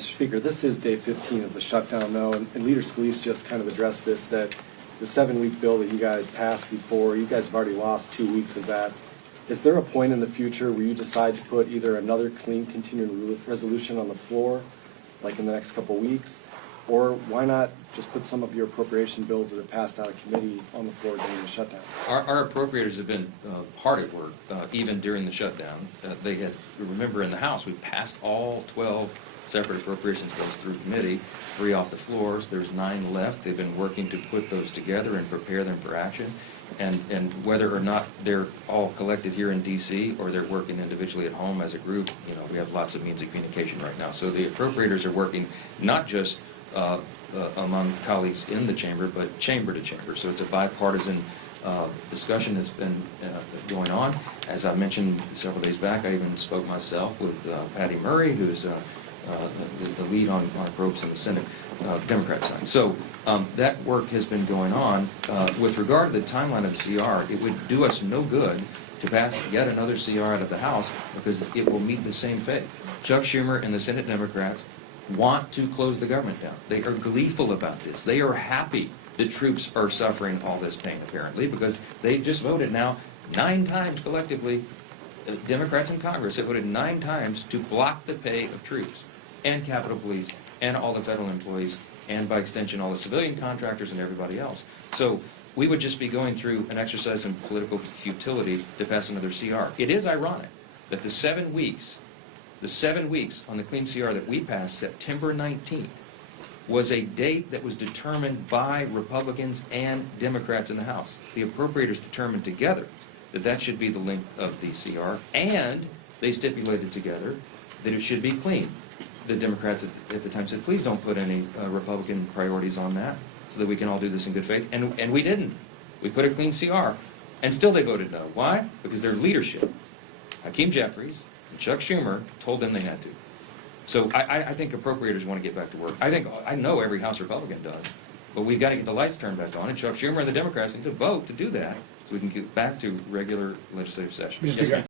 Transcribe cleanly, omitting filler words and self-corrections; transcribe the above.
Mr. Speaker, this is day 15 of the shutdown, though, and Leader Scalise just kind of addressed this, that the 7-week bill that you guys passed before, you guys have already lost 2 weeks of that. Is there a point in the future where you decide to put either another clean continuing resolution on the floor, like in the next couple of weeks, or why not just put some of your appropriation bills that have passed out of committee on the floor during the shutdown? Our appropriators have been hard at work, even during the shutdown. They had, remember in the House, we passed all 12 separate appropriations bills through committee, 3 off the floors. There's 9 left. They've been working to put those together and prepare them for action. And whether or not they're all collected here in D.C. or they're working individually at home as a group, you know, we have lots of means of communication right now. So the appropriators are working not just among colleagues in the chamber, but chamber to chamber. So it's a bipartisan discussion that's been going on. As I mentioned several days back, I even spoke myself with Patty Murray, who's the lead on appropriations in the Senate, Democrat side. So that work has been going on. With regard to the timeline of the CR, it would do us no good to pass yet another CR out of the House because it will meet the same fate. Chuck Schumer and the Senate Democrats want to close the government down. They are gleeful about this. They are happy the troops are suffering all this pain, apparently, because they just voted now 9 times collectively. Democrats in Congress have voted 9 times to block the pay of troops and Capitol Police and all the federal employees and, by extension, all the civilian contractors and everybody else. So we would just be going through an exercise in political futility to pass another CR. It is ironic that the 7 weeks on the clean CR that we passed, September 19th, was a date that was determined by Republicans and Democrats in the House. The appropriators determined together that that should be the length of the CR, and they stipulated together that it should be clean. The Democrats at the time said, please don't put any Republican priorities on that so that we can all do this in good faith. And we didn't. We put a clean CR, and still they voted no. Why? Because their leadership, Hakeem Jeffries and Chuck Schumer, told them they had to. So I think appropriators want to get back to work. I know every House Republican does, but we've got to get the lights turned back on, and Chuck Schumer and the Democrats need to vote to do that so we can get back to regular legislative session. Yes,